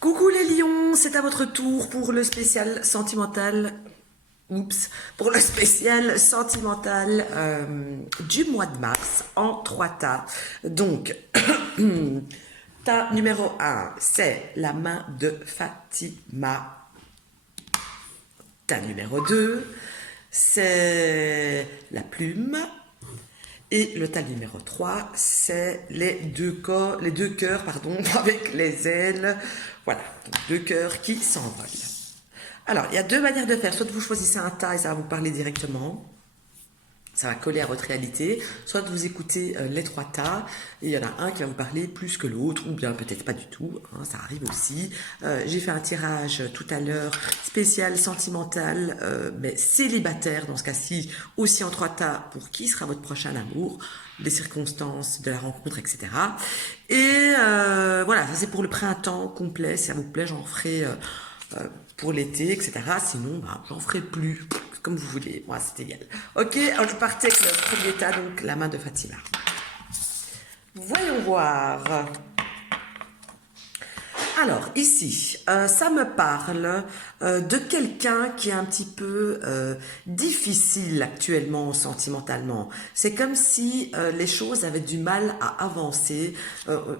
Coucou les lions, c'est à votre tour pour le spécial sentimental. Oups, pour le spécial sentimental du mois de mars en 3 tas. Donc, tas numéro un, c'est la main de Fatima. Tas numéro 2, c'est la plume. Et le tas numéro 3, c'est les deux cœurs pardon, avec les ailes. Voilà, donc deux cœurs qui s'envolent. Alors, il y a deux manières de faire. Soit vous choisissez un tas et ça va vous parler directement. Ça va coller à votre réalité. Soit vous écoutez les trois tas et il y en a un qui va vous parler plus que l'autre, ou bien peut-être pas du tout. Hein, ça arrive aussi. J'ai fait un tirage tout à l'heure spécial sentimental, mais célibataire dans ce cas-ci, aussi en trois tas pour qui sera votre prochain amour, les circonstances de la rencontre, etc. Et voilà, ça c'est pour le printemps complet. Si ça vous plaît, j'en ferai pour l'été, etc. Sinon, bah, j'en ferai plus, comme vous voulez. Moi, c'est égal. Ok, je partais avec le premier tas, donc la main de Fatima. Voyons voir. Alors, ici, ça me parle de quelqu'un qui est un petit peu difficile actuellement sentimentalement. C'est comme si les choses avaient du mal à avancer.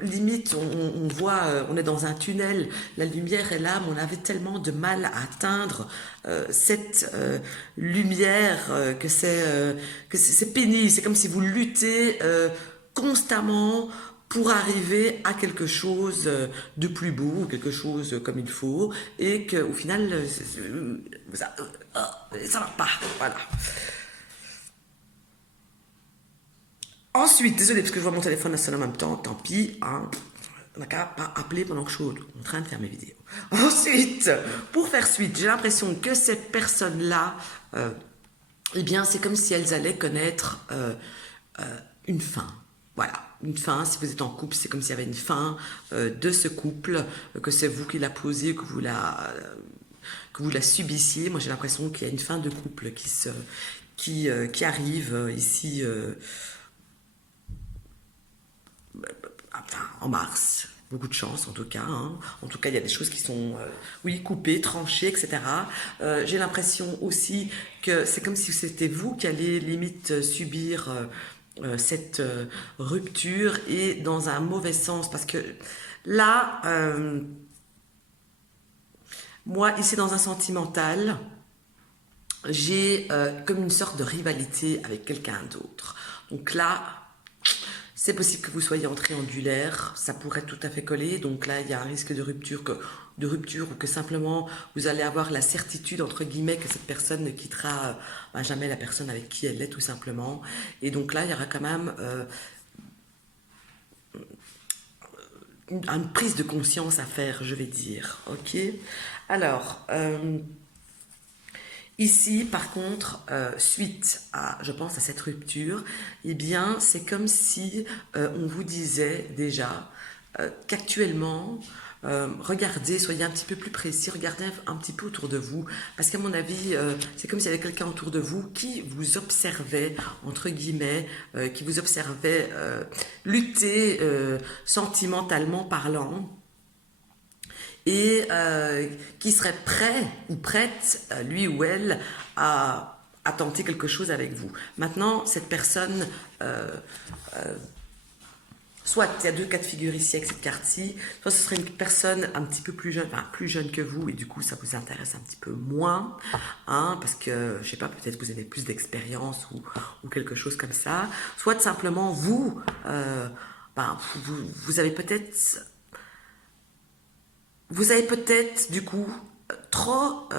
Limite, on voit, on est dans un tunnel, la lumière est là, mais on avait tellement de mal à atteindre cette lumière que c'est pénible. C'est comme si vous luttez constamment pour arriver à quelque chose de plus beau, quelque chose comme il faut, et qu'au final, ça va pas. Voilà. Ensuite, désolé parce que je vois mon téléphone sonner en même temps, tant pis, hein. On n'a qu'à pas appeler pendant que je suis en train de faire mes vidéos. Ensuite, pour faire suite, j'ai l'impression que ces personnes-là, eh bien, c'est comme si elles allaient connaître une fin. Voilà, une fin. Si vous êtes en couple, c'est comme s'il y avait une fin de ce couple, que c'est vous qui la posez, que vous la subissiez. Moi, j'ai l'impression qu'il y a une fin de couple qui arrive ici en mars. Beaucoup de chance en tout cas. Hein. En tout cas, il y a des choses qui sont, oui, coupées, tranchées, etc. J'ai l'impression aussi que c'est comme si c'était vous qui alliez limite subir cette rupture et dans un mauvais sens. Parce que là, moi, ici dans un sentimental, j'ai comme une sorte de rivalité avec quelqu'un d'autre. Donc là, c'est possible que vous soyez en triangulaire, ça pourrait tout à fait coller, donc là il y a un risque de rupture ou que simplement vous allez avoir la certitude entre guillemets que cette personne ne quittera jamais la personne avec qui elle est tout simplement. Et donc là il y aura quand même une prise de conscience à faire, je vais dire. Ok. Alors, ici, par contre, suite à, je pense, à cette rupture, eh bien, c'est comme si on vous disait déjà qu'actuellement, regardez, soyez un petit peu plus précis, regardez un petit peu autour de vous, parce qu'à mon avis, c'est comme s'il y avait quelqu'un autour de vous qui vous observait, entre guillemets, qui vous observait lutter sentimentalement parlant, et qui serait prêt ou prête, lui ou elle, à tenter quelque chose avec vous. Maintenant, cette personne, soit il y a deux cas de figure ici avec cette carte-ci, soit ce serait une personne un petit peu plus jeune que vous, et du coup ça vous intéresse un petit peu moins, hein, parce que, je sais pas, peut-être vous avez plus d'expérience ou quelque chose comme ça, soit simplement vous, vous avez peut-être du coup trop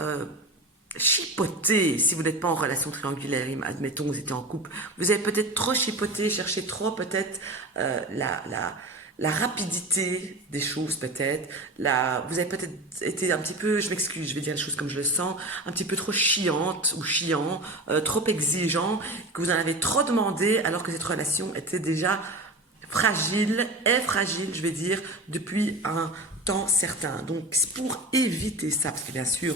chipoté, si vous n'êtes pas en relation triangulaire, admettons vous étiez en couple, vous avez peut-être trop chipoté, cherché trop peut-être la rapidité des choses peut-être, vous avez peut-être été un petit peu, je m'excuse, je vais dire les choses comme je le sens, un petit peu trop chiante ou chiant, trop exigeant, que vous en avez trop demandé alors que cette relation était déjà est fragile, je vais dire, depuis un temps certain. Donc, pour éviter ça, parce que bien sûr,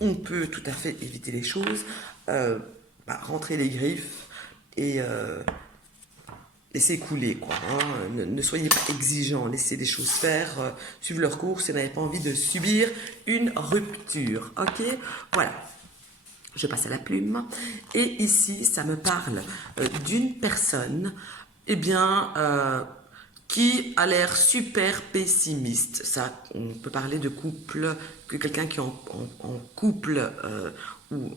on peut tout à fait éviter les choses, rentrer les griffes et laissez couler, quoi. Hein. Ne soyez pas exigeants, laissez les choses faire, suivre leur cours si vous n'avez pas envie de subir une rupture. Ok, voilà. Je passe à la plume. Et ici, ça me parle d'une personne, eh bien, qui a l'air super pessimiste. Ça, on peut parler de couple, que quelqu'un qui est en couple ou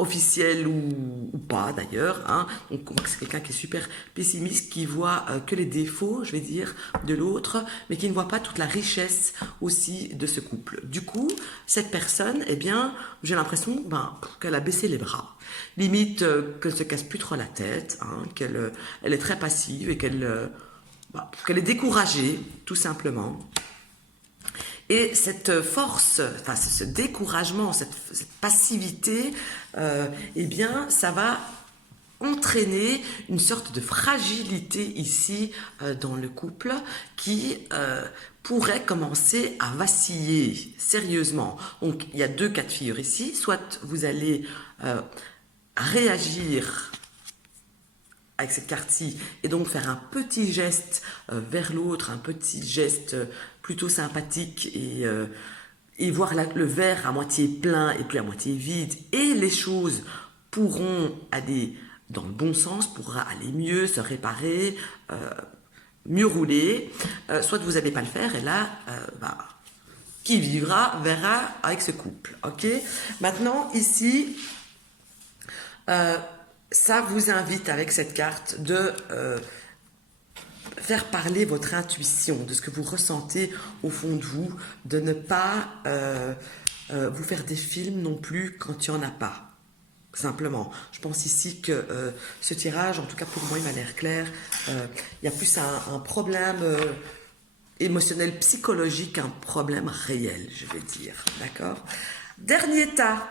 officiel ou pas d'ailleurs. Hein. Donc c'est quelqu'un qui est super pessimiste, qui voit que les défauts, je vais dire, de l'autre, mais qui ne voit pas toute la richesse aussi de ce couple. Du coup, cette personne, eh bien, j'ai l'impression qu'elle a baissé les bras. Limite qu'elle se casse plus trop la tête, hein, qu'elle elle est très passive et qu'elle est découragée, tout simplement. Et cette force, enfin ce découragement, cette passivité, eh bien, ça va entraîner une sorte de fragilité ici dans le couple qui pourrait commencer à vaciller sérieusement. Donc, il y a deux cas de figure ici. Soit vous allez réagir avec cette carte-ci, et donc faire un petit geste vers l'autre, un petit geste plutôt sympathique, et voir le verre à moitié plein et puis à moitié vide, et les choses pourront aller dans le bon sens, pourra aller mieux, se réparer, mieux rouler, soit vous n'allez pas le faire, et là, qui vivra verra avec ce couple, ok. Maintenant, ici, ça vous invite avec cette carte de faire parler votre intuition, de ce que vous ressentez au fond de vous, de ne pas vous faire des films non plus quand il n'y en a pas. Simplement, je pense ici que ce tirage, en tout cas pour moi, il m'a l'air clair. Il y a plus un problème émotionnel, psychologique, un problème réel, je vais dire. D'accord? Dernier tas,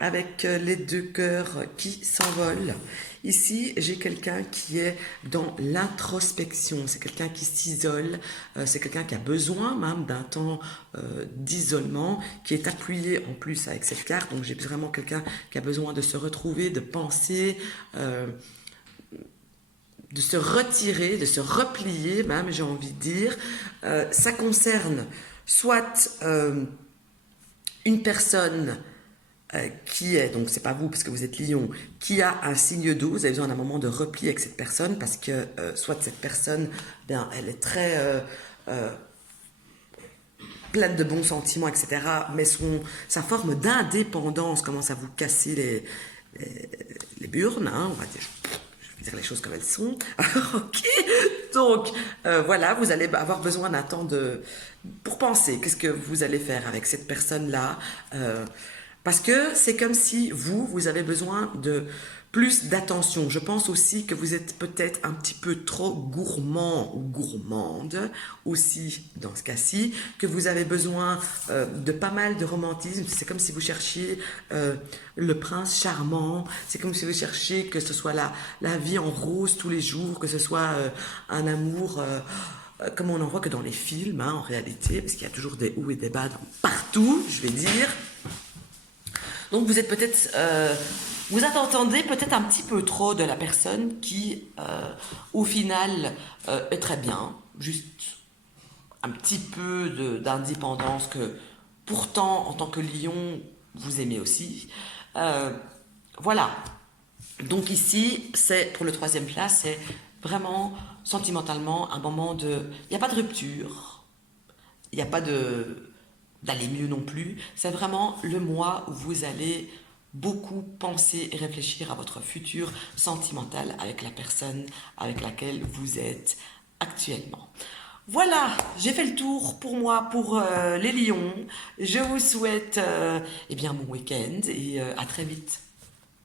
avec les deux cœurs qui s'envolent. Ici, j'ai quelqu'un qui est dans l'introspection. C'est quelqu'un qui s'isole. C'est quelqu'un qui a besoin même d'un temps d'isolement, qui est appuyé en plus avec cette carte. Donc, j'ai vraiment quelqu'un qui a besoin de se retrouver, de penser, de se retirer, de se replier même, j'ai envie de dire. Ça concerne soit une personne qui est, donc c'est pas vous parce que vous êtes lion, qui a un signe d'eau, vous avez besoin d'un moment de repli avec cette personne parce que soit cette personne, bien, elle est très pleine de bons sentiments, etc. Mais sa forme d'indépendance commence à vous casser les burnes, hein, on va dire. Je vais dire les choses comme elles sont. Ok, donc voilà, vous allez avoir besoin d'un temps pour penser. Qu'est-ce que vous allez faire avec cette personne-là parce que c'est comme si vous avez besoin de plus d'attention. Je pense aussi que vous êtes peut-être un petit peu trop gourmand ou gourmande aussi dans ce cas-ci, que vous avez besoin de pas mal de romantisme. C'est comme si vous cherchiez le prince charmant. C'est comme si vous cherchiez que ce soit la vie en rose tous les jours, que ce soit un amour comme on en voit que dans les films, hein, en réalité, parce qu'il y a toujours des hauts et des bas partout, je vais dire. Donc vous êtes peut-être, vous attendez peut-être un petit peu trop de la personne qui, au final, est très bien, juste un petit peu d'indépendance que, pourtant, en tant que lion, vous aimez aussi. Voilà. Donc ici, c'est pour le troisième plat, c'est vraiment sentimentalement un moment de, il n'y a pas de rupture, il n'y a pas d'aller mieux non plus. C'est vraiment le mois où vous allez beaucoup penser et réfléchir à votre futur sentimental avec la personne avec laquelle vous êtes actuellement. Voilà, j'ai fait le tour pour moi, pour les lions. Je vous souhaite eh bien, bon week-end et à très vite.